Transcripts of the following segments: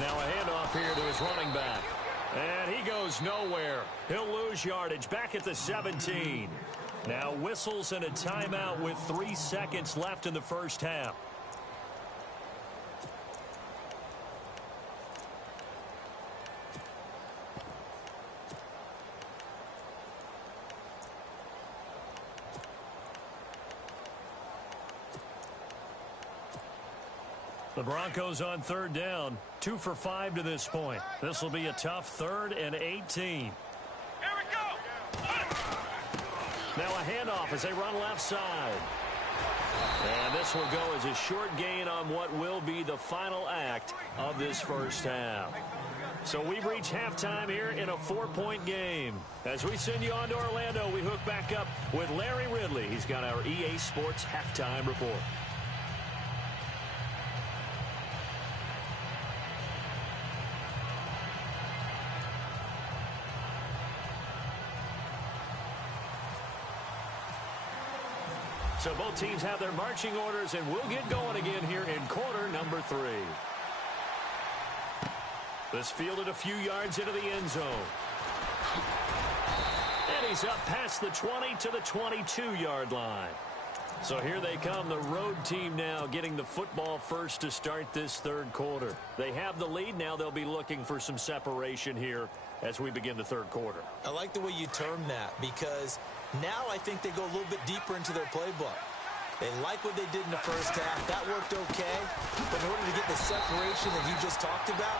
Now a handoff here to his running back. And he goes nowhere. He'll lose yardage back at the 17. Now whistles and a timeout with 3 seconds left in the first half. The Broncos on third down, 2 for 5 to this point. This will be a tough 3rd and 18. Here we go. Now a handoff as they run left side. And this will go as a short gain on what will be the final act of this first half. So we've reached halftime here in a 4-point game. As we send you on to Orlando, we hook back up with Larry Ridley. He's got our EA Sports halftime report. So both teams have their marching orders, and we'll get going again here in quarter number 3. This fielded a few yards into the end zone. And he's up past the 20 to the 22-yard line. So here they come, the road team now getting the football first to start this 3rd quarter. They have the lead. Now they'll be looking for some separation here as we begin the 3rd quarter. I like the way you term that, because now I think they go a little bit deeper into their playbook. They like what they did in the first half. That worked okay. But in order to get the separation that you just talked about,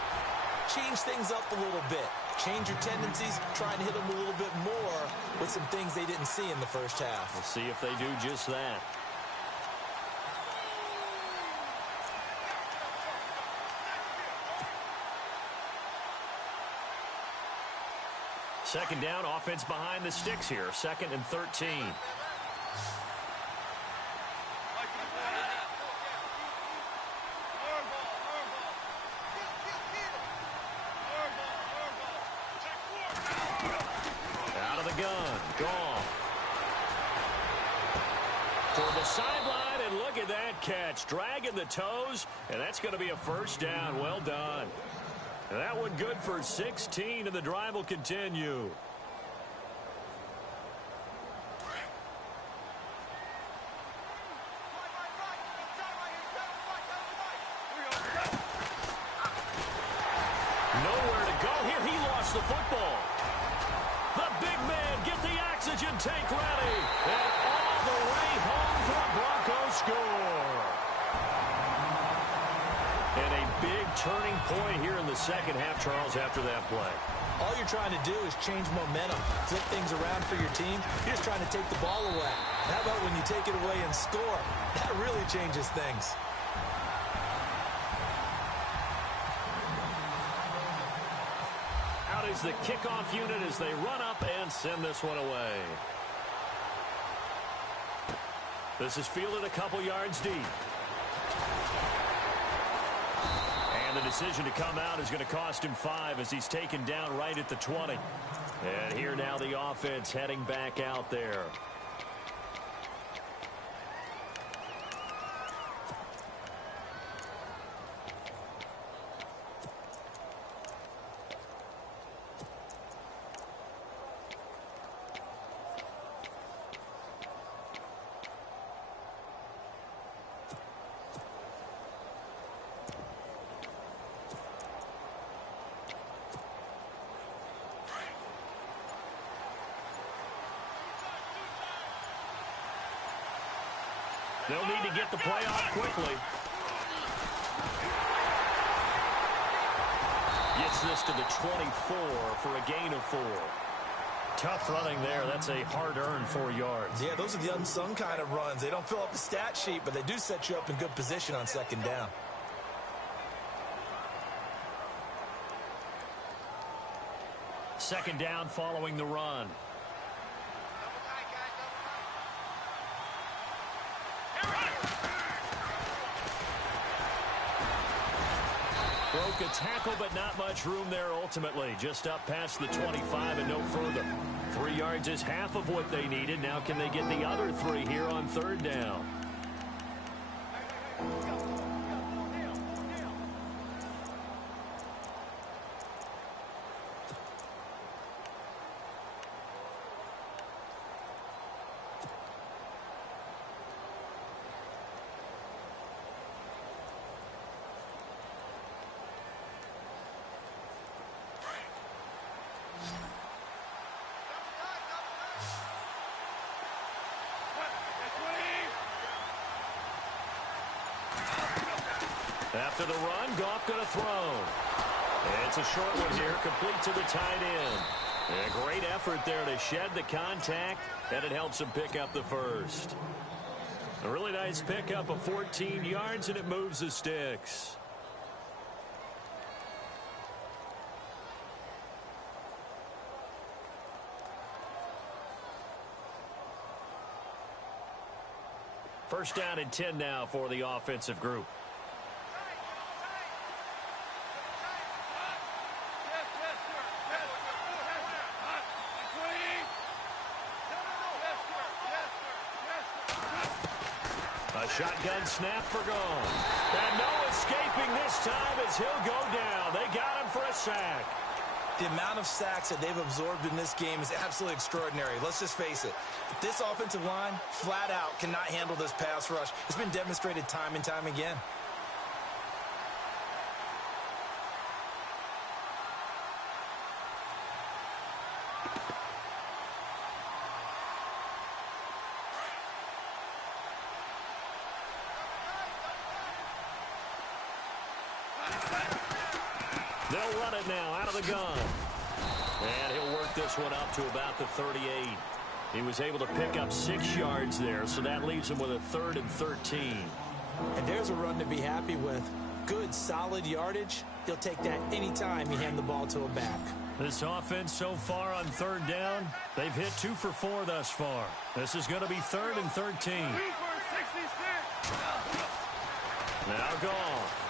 change things up a little bit. Change your tendencies, try and hit them a little bit more with some things they didn't see in the first half. We'll see if they do just that. Second down, offense behind the sticks here. 2nd and 13. Out of the gun. Gone. Toward the sideline, and look at that catch. Dragging the toes, and that's going to be a first down. Well done. And that one good for 16, and the drive will continue. Nowhere to go here. He lost the football. The big man, get the oxygen tank ready. And all the way home for a Broncos score. And a big turning point here in the second half, Charles, after that play. All you're trying to do is change momentum, flip things around for your team. You're just trying to take the ball away. How about when you take it away and score? That really changes things. Out is the kickoff unit as they run up and send this one away. This is fielded a couple yards deep. And the decision to come out is going to cost him 5 as he's taken down right at the 20. And here now the offense heading back out there. They'll need to get the play off quickly. Gets this to the 24 for a gain of 4. Tough running there. That's a hard-earned 4 yards. Yeah, those are the unsung kind of runs. They don't fill up the stat sheet, but they do set you up in good position on second down. Second down following the run. Broke a tackle, but not much room there ultimately. Just up past the 25 and no further. 3 yards is half of what they needed. Now can they get the other 3 here on third down? After the run, Goff going to throw. And it's a short one here, complete to the tight end. And a great effort there to shed the contact, and it helps him pick up the first. A really nice pickup of 14 yards, and it moves the sticks. First down and 10 now for the offensive group. A shotgun snap for Goff. And no escaping this time as he'll go down. They got him for a sack. The amount of sacks that they've absorbed in this game is absolutely extraordinary. Let's just face it. This offensive line, flat out, cannot handle this pass rush. It's been demonstrated time and time again. They'll run it now out of the gun. And he'll work this one up to about the 38. He was able to pick up 6 yards there, so that leaves him with a 3rd and 13. And there's a run to be happy with. Good, solid yardage. He'll take that any time you hand the ball to a back. This offense so far on 3rd down, they've hit 2 for 4 thus far. This is going to be 3rd and 13. Now Goff.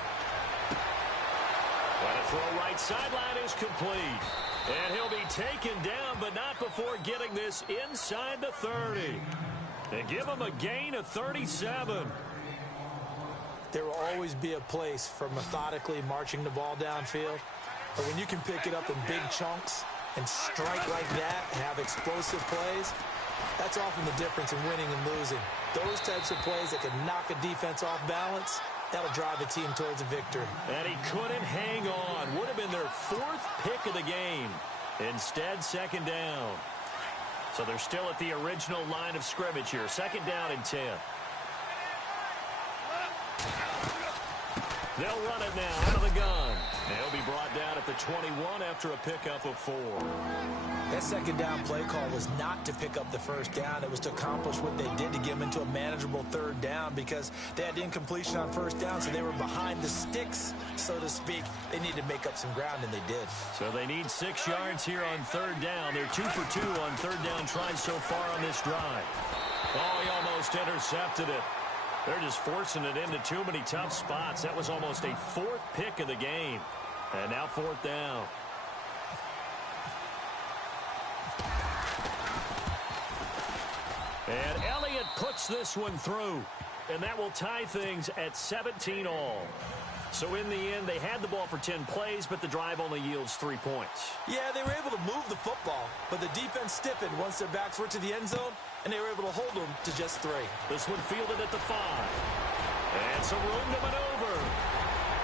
And a throw right sideline is complete. And he'll be taken down, but not before getting this inside the 30. And give him a gain of 37. There will always be a place for methodically marching the ball downfield. But when you can pick it up in big chunks and strike like that, have explosive plays, that's often the difference in winning and losing. Those types of plays that can knock a defense off balance, that'll drive a team towards a victory. And he couldn't hang on. Would have been their 4th pick of the game. Instead, 2nd down. So they're still at the original line of scrimmage here. 2nd down and 10. They'll run it now out of the gun. And he'll be brought down at the 21 after a pickup of 4. That 2nd down play call was not to pick up the 1st down. It was to accomplish what they did to get them into a manageable 3rd down because they had incompletion on 1st down, so they were behind the sticks, so to speak. They needed to make up some ground, and they did. So they need 6 yards here on 3rd down. They're 2 for 2 on 3rd down tries so far on this drive. Oh, he almost intercepted it. They're just forcing it into too many tough spots. That was almost a 4th pick of the game. And now 4th down. And Elliott puts this one through. And that will tie things at 17 all. So in the end, they had the ball for 10 plays, but the drive only yields 3 points. Yeah, they were able to move the football, but the defense stiffened once their backs were to the end zone, and they were able to hold them to just 3. This one fielded at the 5. And some room to maneuver.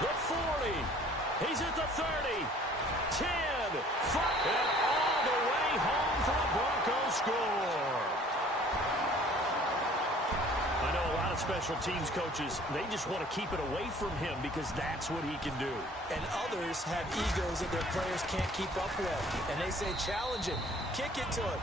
The 40. He's at the 30. 10. 5. And all the way home for a Broncos score. I know a lot of special teams coaches, they just want to keep it away from him because that's what he can do. And others have egos that their players can't keep up with. And they say, challenge him. Kick it to him.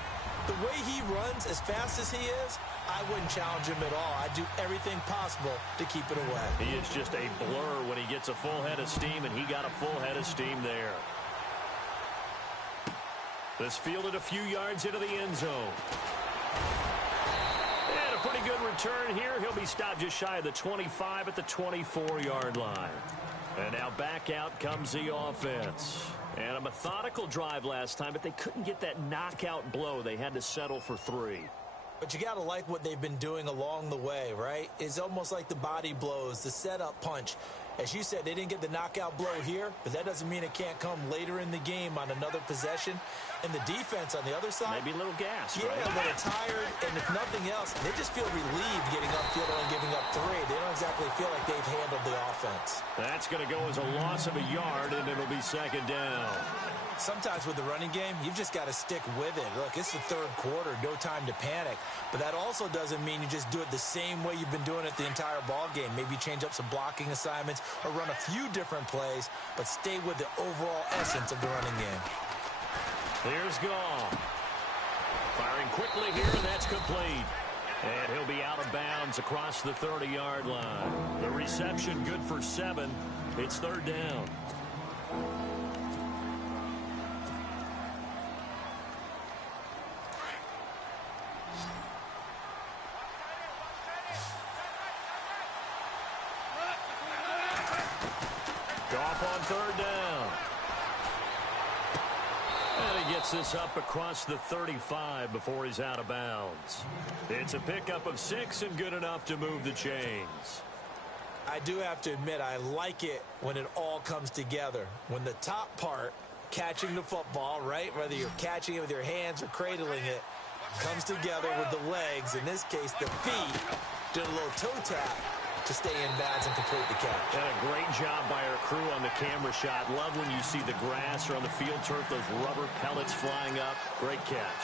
The way he runs as fast as he is, I wouldn't challenge him at all. I'd do everything possible to keep it away. He is just a blur when he gets a full head of steam, and he got a full head of steam there. This fielded a few yards into the end zone. And a pretty good return here. He'll be stopped just shy of the 25 at the 24-yard line. And now back out comes the offense. And a methodical drive last time, but they couldn't get that knockout blow. They had to settle for 3. But you got to like what they've been doing along the way, right? It's almost like the body blows, the setup punch. As you said, they didn't get the knockout blow here, but that doesn't mean it can't come later in the game on another possession. And the defense on the other side, maybe a little gas, yeah, right? a little tired, and if nothing else, they just feel relieved getting upfield and giving up 3. They don't exactly feel like they've handled the offense. That's going to go as a loss of a yard, and it'll be 2nd down. Sometimes with the running game, you've just got to stick with it. Look, it's the third quarter, no time to panic. But that also doesn't mean you just do it the same way you've been doing it the entire ball game. Maybe change up some blocking assignments or run a few different plays, but stay with the overall essence of the running game. Here's Goff. Firing quickly here, and that's complete. And he'll be out of bounds across the 30-yard line. The reception good for 7. It's third down. Goff on third down. And he gets this up across the 35 before he's out of bounds. It's a pickup of 6 and good enough to move the chains. I do have to admit, I like it when it all comes together. When the top part, catching the football, right, whether you're catching it with your hands or cradling it, comes together with the legs, in this case the feet, did a little toe tap to stay in bounds and complete the catch. And a great job by our crew on the camera shot. Love when you see the grass or on the field turf, those rubber pellets flying up. Great catch.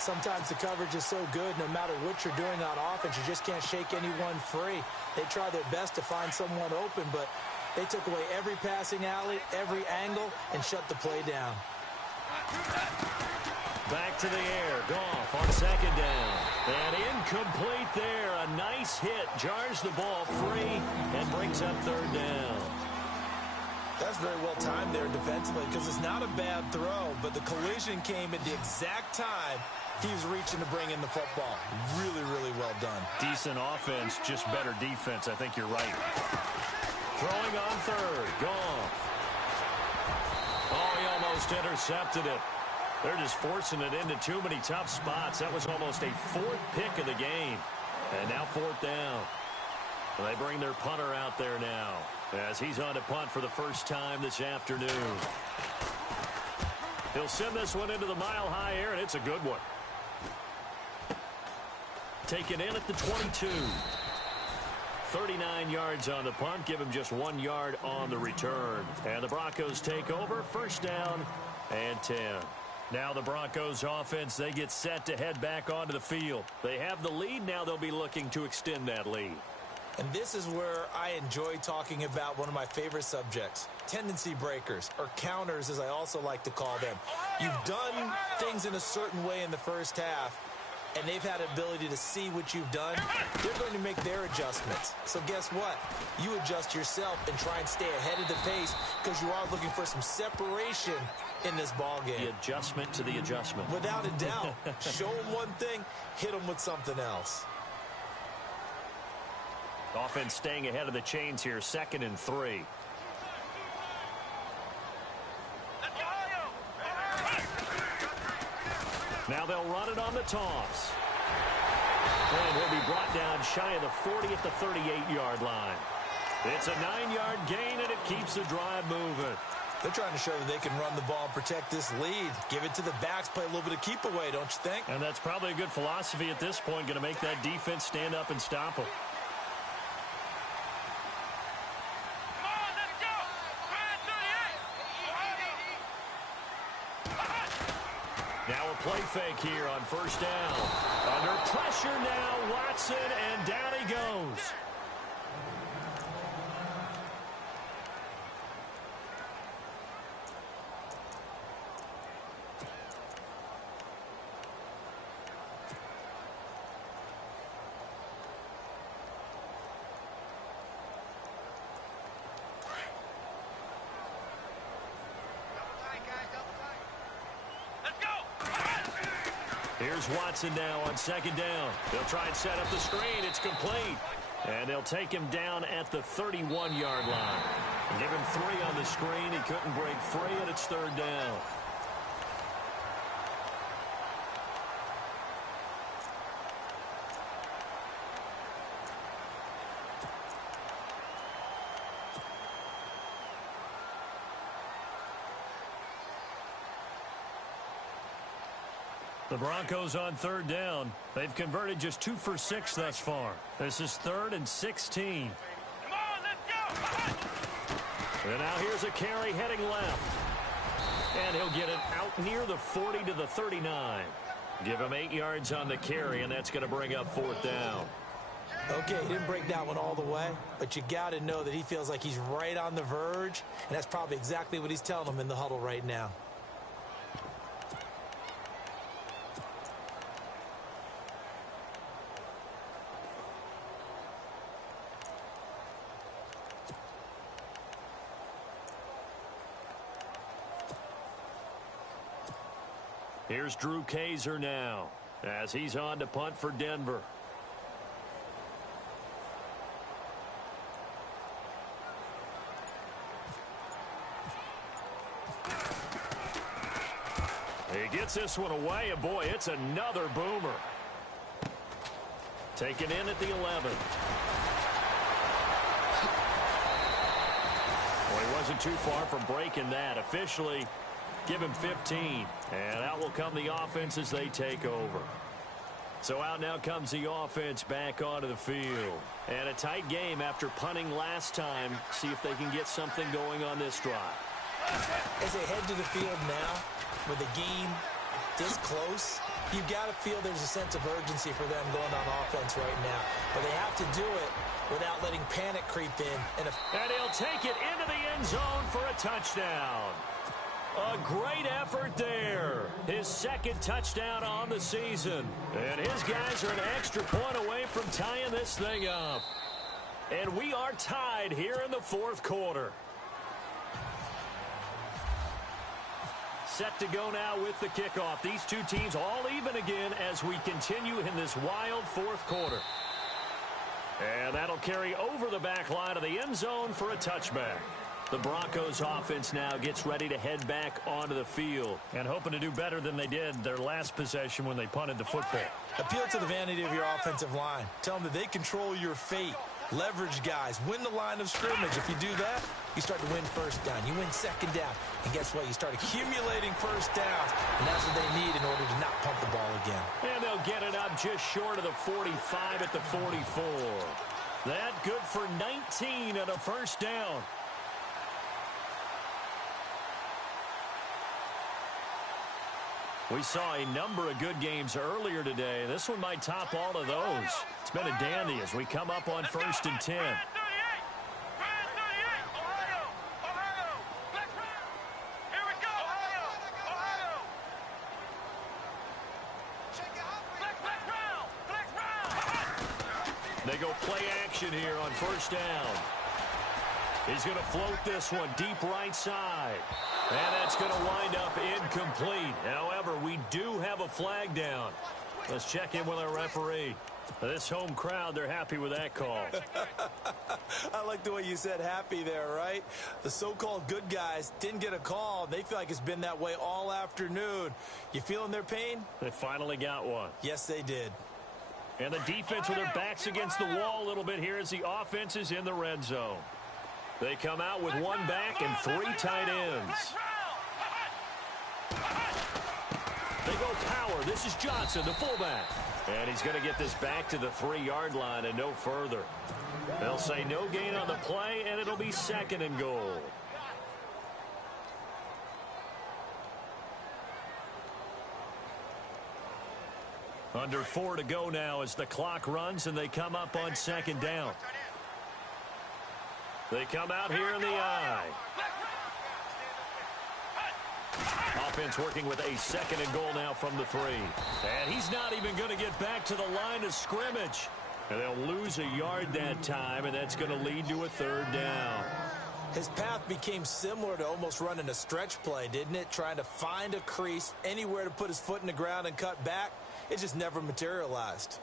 Sometimes the coverage is so good, no matter what you're doing on offense, you just can't shake anyone free. They try their best to find someone open, but they took away every passing alley, every angle, and shut the play down. Back to the air. Goff on second down. And incomplete there. A nice hit. Jars the ball free and brings up third down. That's very well timed there defensively because it's not a bad throw, but the collision came at the exact time he was reaching to bring in the football. Really, really well done. Decent offense, just better defense. I think you're right. Throwing on third. Goff. Oh, he almost intercepted it. They're just forcing it into too many tough spots. That was almost a fourth pick of the game. And now fourth down. They bring their punter out there now as he's on to punt for the first time this afternoon. He'll send this one into the mile-high air, and it's a good one. Taken in at the 22. 39 yards on the punt. Give him just 1 yard on the return. And the Broncos take over. First down and 10. Now the Broncos offense, they get set to head back onto the field. They have the lead. Now they'll be looking to extend that lead. And this is where I enjoy talking about one of my favorite subjects, tendency breakers, or counters as I also like to call them. You've done things in a certain way in the first half, and they've had an ability to see what you've done. They're going to make their adjustments. So guess what? You adjust yourself and try and stay ahead of the pace because you are looking for some separation in this ball game. The adjustment to the adjustment. Without a doubt. Show them one thing, hit them with something else. Offense staying ahead of the chains here, 2nd and 3. Now they'll run it on the toss. And he'll be brought down shy of the 40 at the 38-yard line. It's a 9-yard gain, and it keeps the drive moving. They're trying to show that they can run the ball and protect this lead. Give it to the backs, play a little bit of keep away, don't you think? And that's probably a good philosophy at this point, going to make that defense stand up and stop them. Now a play fake here on first down. Under pressure now, Watson, and down he goes. Here's Watson now on second down. They'll try and set up the screen. It's complete. And they'll take him down at the 31-yard line. Give him 3 on the screen. He couldn't break free, and it's third down. The Broncos on third down. They've converted just 2 for 6 thus far. This is 3rd and 16. Come on, let's go! And now here's a carry heading left. And he'll get it out near the 40 to the 39. Give him 8 yards on the carry, and that's going to bring up 4th down. Okay, he didn't break that one all the way, but you got to know that he feels like he's right on the verge, and that's probably exactly what he's telling them in the huddle right now. Here's Drew Kaiser now as he's on to punt for Denver. He gets this one away, and boy, it's another boomer. Taken in at the 11. Well, he wasn't too far from breaking that. Officially, give him 15. And out will come the offense as they take over. So out now comes the offense back onto the field. And a tight game after punting last time. See if they can get something going on this drive. As they head to the field now, with the game this close, you've got to feel there's a sense of urgency for them going on offense right now. But they have to do it without letting panic creep in. And he'll take it into the end zone for a touchdown. A great effort there. His 2nd touchdown on the season. And his guys are an extra point away from tying this thing up. And we are tied here in the 4th quarter. Set to go now with the kickoff. These two teams all even again as we continue in this wild 4th quarter. And that'll carry over the back line of the end zone for a touchback. The Broncos offense now gets ready to head back onto the field and hoping to do better than they did their last possession when they punted the football. Appeal to the vanity of your offensive line. Tell them that they control your fate. Leverage guys. Win the line of scrimmage. If you do that, you start to win 1st down. You win 2nd down. And guess what? You start accumulating 1st downs. And that's what they need in order to not pump the ball again. And they'll get it up just short of the 45 at the 44. That good for 19 and a 1st down. We saw a number of good games earlier today. This one might top all of those. It's been a dandy as we come up on 1st and 10. They go play action here on 1st down. He's going to float this one deep right side. And that's going to wind up incomplete. However, we do have a flag down. Let's check in with our referee. This home crowd, they're happy with that call. I like the way you said happy there, right? The so-called good guys didn't get a call. They feel like it's been that way all afternoon. You feeling their pain? They finally got one. Yes, they did. And the defense with their backs against the wall a little bit here as the offense is in the red zone. They come out with 1 back and 3 tight ends. They go power. This is Johnson, the fullback. And he's going to get this back to the 3-yard line and no further. They'll say no gain on the play, and it'll be 2nd and goal. Under 4 to go now as the clock runs, and they come up on 2nd down. They come out here in the eye. Offense working with a 2nd and goal now from the 3. And he's not even going to get back to the line of scrimmage. And they'll lose a yard that time, and that's going to lead to a 3rd down. His path became similar to almost running a stretch play, didn't it? Trying to find a crease, anywhere to put his foot in the ground and cut back. It just never materialized.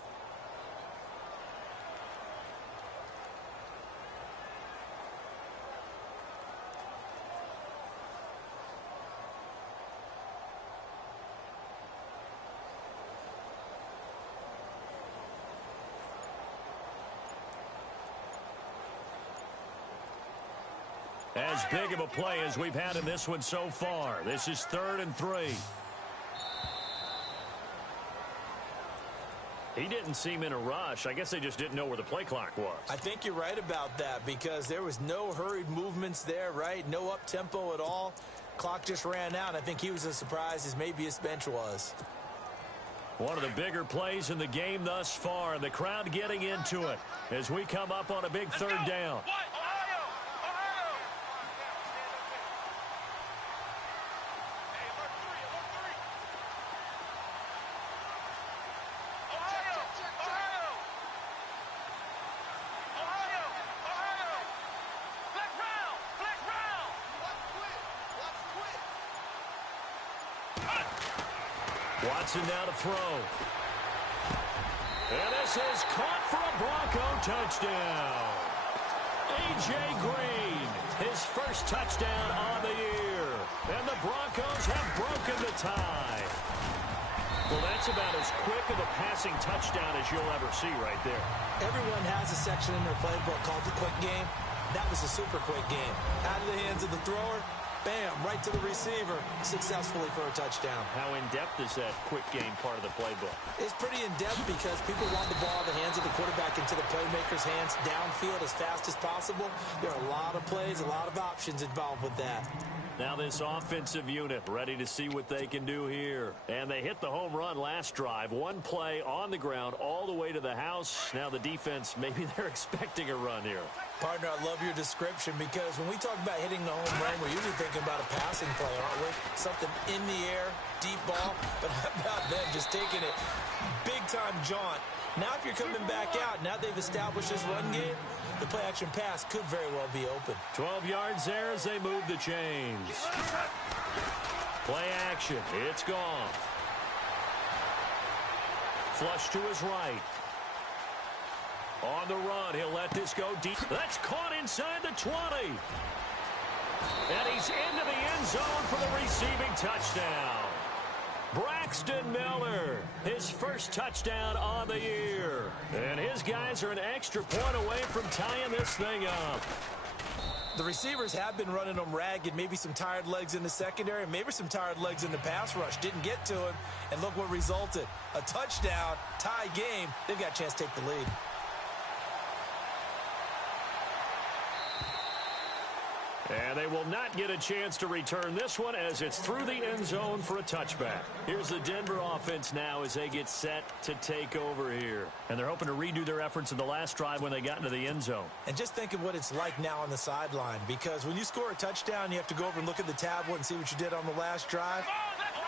As big of a play as we've had in this one so far. This is 3rd and 3. He didn't seem in a rush. I guess they just didn't know where the play clock was. I think you're right about that because there was no hurried movements there, right? No up-tempo at all. Clock just ran out. I think he was as surprised as maybe his bench was. One of the bigger plays in the game thus far, and the crowd getting into it as we come up on a big third down. Watson now to throw. And this is caught for a Bronco touchdown. A.J. Green, his first touchdown on the year. And the Broncos have broken the tie. Well, that's about as quick of a passing touchdown as you'll ever see right there. Everyone has a section in their playbook called the quick game. That was a super quick game. Out of the hands of the thrower, bam, right to the receiver, successfully for a touchdown. How in-depth is that quick game part of the playbook? It's pretty in-depth because people want the ball in the hands of the quarterback into the playmaker's hands downfield as fast as possible. There are a lot of plays, a lot of options involved with that. Now this offensive unit ready to see what they can do here. And they hit the home run last drive. One play on the ground all the way to the house. Now the defense, maybe they're expecting a run here. Partner, I love your description because when we talk about hitting the home run, we're usually thinking about a passing play, aren't we? Something in the air, deep ball. But how about them just taking it big-time jaunt? Now if you're coming back out, now they've established this run game, the play-action pass could very well be open. 12 yards there as they move the chains. Play action. It's gone. Flush to his right. On the run, he'll let this go deep. That's caught inside the 20. And he's into the end zone for the receiving touchdown. Braxton Miller, his first touchdown on the year. And his guys are an extra point away from tying this thing up. The receivers have been running them ragged, maybe some tired legs in the secondary, maybe some tired legs in the pass rush. Didn't get to him, and look what resulted. A touchdown, tie game. They've got a chance to take the lead. And they will not get a chance to return this one as it's through the end zone for a touchback. Here's the Denver offense now as they get set to take over here. And they're hoping to redo their efforts in the last drive when they got into the end zone. And just think of what it's like now on the sideline, because when you score a touchdown, you have to go over and look at the tablet and see what you did on the last drive.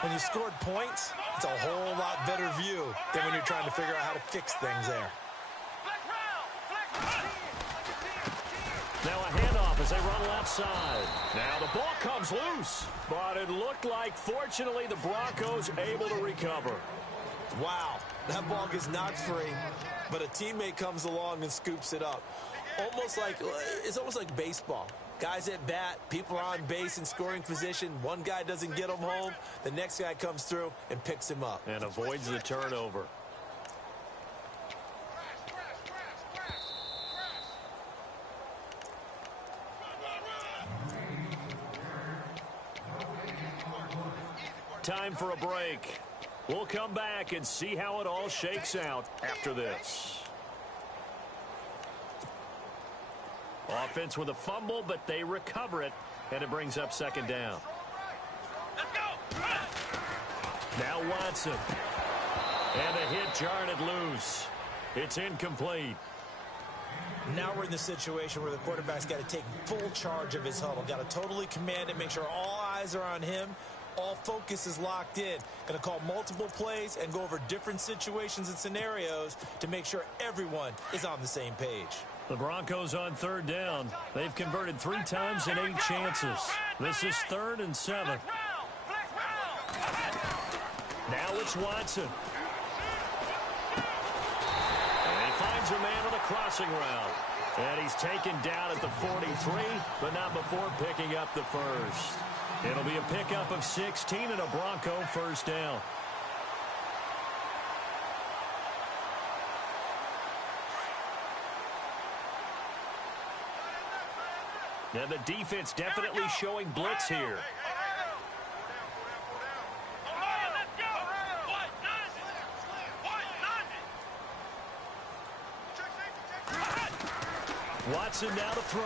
When you scored points, it's a whole lot better view than when you're trying to figure out how to fix things there. Now a handoff as they run left side. Now the ball comes loose, but it looked like, fortunately, the Broncos able to recover. Wow, that ball gets knocked free, but a teammate comes along and scoops it up. It's almost like baseball. Guys at bat, people are on base in scoring position. One guy doesn't get him home. The next guy comes through and picks him up. And avoids the turnover. Time for a break. We'll come back and see how it all shakes out after this. Offense with a fumble, but they recover it, and it brings up second down. Let's go. Now Watson. And a hit jarred it loose. It's incomplete. Now we're in the situation where the quarterback's got to take full charge of his huddle. Got to totally command it, make sure all eyes are on him. All focus is locked in. Going to call multiple plays and go over different situations and scenarios to make sure everyone is on the same page. The Broncos on third down. They've converted 3 times in 8 chances. This is 3rd and 7. Now it's Watson. And he finds a man on a crossing route. And he's taken down at the 43, but not before picking up the first. It'll be a pickup of 16 and a Bronco first down. And the defense definitely showing blitz here. Watson now to throw.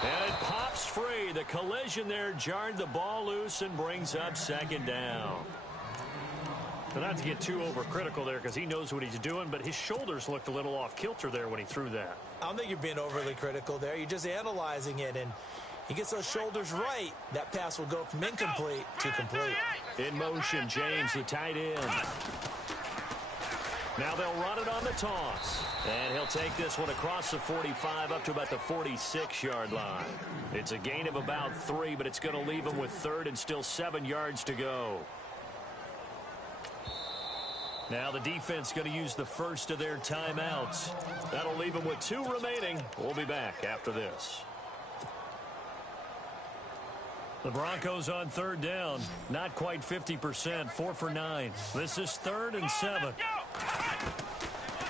And it pops free. The collision there jarred the ball loose and brings up second down. But not to get too overcritical there because he knows what he's doing, but his shoulders looked a little off kilter there when he threw that. I don't think you're being overly critical there. You're just analyzing it, and he gets those shoulders right. That pass will go from incomplete to complete. In motion, James, the tight end. Now they'll run it on the toss. And he'll take this one across the 45 up to about the 46-yard line. It's a gain of about 3, but it's going to leave him with third and still 7 yards to go. Now the defense going to use the first of their timeouts. That'll leave them with 2 remaining. We'll be back after this. The Broncos on third down. Not quite 50%. 4 for 9. This is 3rd and 7.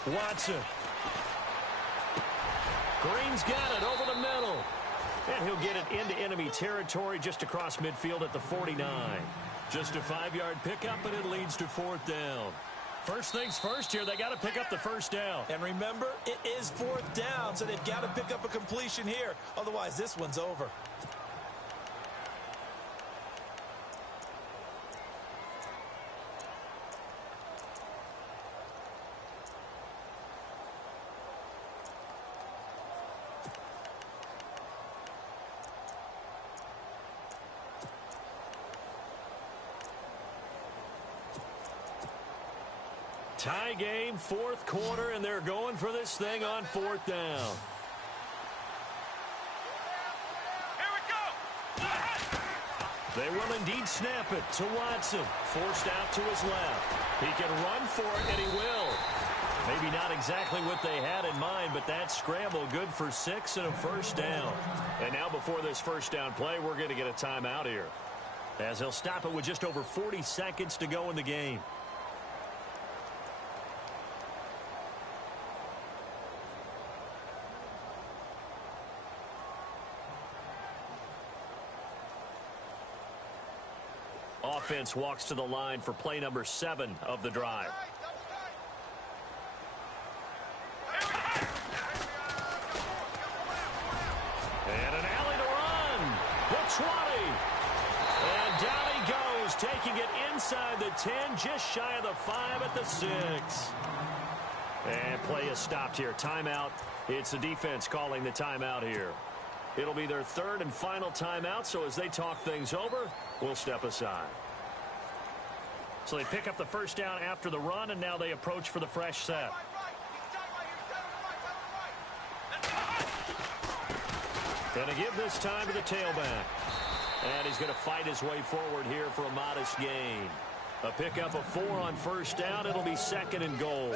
Watson. Green's got it over the middle. And he'll get it into enemy territory just across midfield at the 49. Just a 5-yard pickup, and it leads to 4th down. First things first here, they got to pick up the first down. And remember, it is 4th down, so they've got to pick up a completion here. Otherwise, this one's over. Tie game, 4th quarter, and they're going for this thing on 4th down. Here we go. They will indeed snap it to Watson. Forced out to his left. He can run for it, and he will. Maybe not exactly what they had in mind, but that scramble good for 6 and a first down. And now before this first down play, we're going to get a timeout here, as they'll stop it with just over 40 seconds to go in the game. Offense walks to the line for play number 7 of the drive. And an alley to run. The 20. And down he goes, taking it inside the 10, just shy of the 5 at the 6. And play is stopped here. Timeout. It's the defense calling the timeout here. It'll be their 3rd and final timeout, so as they talk things over, we'll step aside. So they pick up the first down after the run, and now they approach for the fresh set. Going to give this time to the tailback. And he's going to fight his way forward here for a modest gain. A pickup of 4 on first down. It'll be 2nd and goal.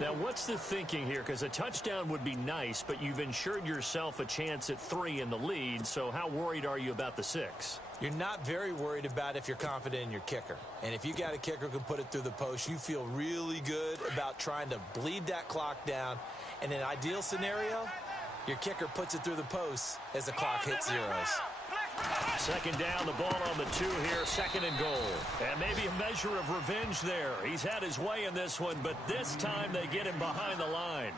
Now, what's the thinking here? Because a touchdown would be nice, but you've ensured yourself a chance at 3 in the lead, so how worried are you about the 6? You're not very worried about if you're confident in your kicker. And if you got a kicker who can put it through the post, you feel really good about trying to bleed that clock down. In an ideal scenario, your kicker puts it through the post as the clock hits zeros. 2nd down, the ball on the 2 here, 2nd and goal. And maybe a measure of revenge there. He's had his way in this one, but this time they get him behind the line.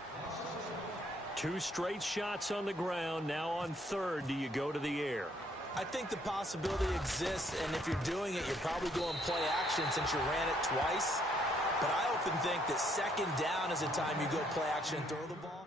2 straight shots on the ground. Now on 3rd, do you go to the air? I think the possibility exists, and if you're doing it, you're probably going play action since you ran it twice. But I often think that 2nd down is the time you go play action and throw the ball.